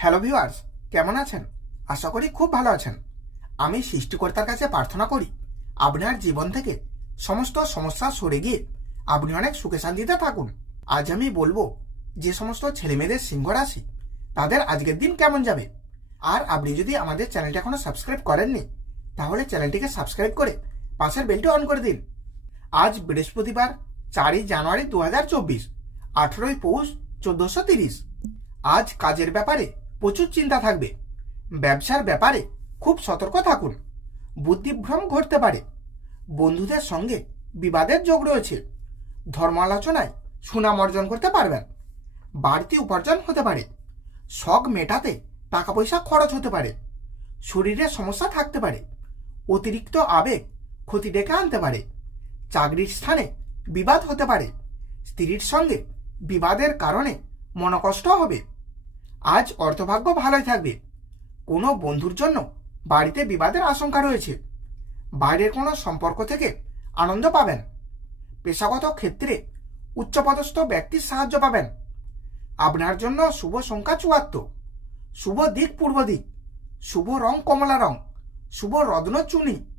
Hello viewers কেমন আছেন? আশা করি খুব ভালো আছেন। আমি সৃষ্টিকর্তার কাছে প্রার্থনা করি, আপনার জীবন থেকে সমস্ত সমস্যা সরে গিয়ে আপনি অনেক সুখে শান্তিতে থাকুন। আজ আমি বলব, যে সমস্ত ছেলেমেয়েদের সিংহ রাশি তাদের আজকের দিন কেমন যাবে? আর আপনি যদি আমাদের চ্যানেলটি এখনও সাবস্ক্রাইব করেননি, তাহলে চ্যানেলটিকে সাবস্ক্রাইব করে পাশের বেলটি অন করে দিন। আজ বৃহস্পতিবার, চারই জানুয়ারি দু হাজার চব্বিশ, আঠেরোই পৌষ চোদ্দশো তিরিশ। আজ কাজের ব্যাপারে প্রচুর চিন্তা থাকবে। ব্যবসার ব্যাপারে খুব সতর্ক থাকুন। বুদ্ধিভ্রম ঘটতে পারে। বন্ধুদের সঙ্গে বিবাদের যোগ রয়েছে। ধর্ম আলোচনায় সুনাম অর্জন করতে পারবেন। বাড়তি উপার্জন হতে পারে। শখ মেটাতে টাকা পয়সা খরচ হতে পারে। শরীরে সমস্যা থাকতে পারে। অতিরিক্ত আবেগ ক্ষতি ডেকে আনতে পারে। চাকরির স্থানে বিবাদ হতে পারে। স্ত্রীর সঙ্গে বিবাদের কারণে মনকষ্ট হবে। আজ অর্থভাগ্য ভালোই থাকবে। কোনো বন্ধুর জন্য বাড়িতে বিবাদের আশঙ্কা রয়েছে। বাইরের কোনো সম্পর্ক থেকে আনন্দ পাবেন। পেশাগত ক্ষেত্রে উচ্চপদস্থ ব্যক্তির সাহায্য পাবেন। আপনার জন্য শুভ সংখ্যা চুয়াত্তর। শুভ দিক পূর্ব দিক। শুভ রং কমলা রং। শুভ রত্ন চুনি।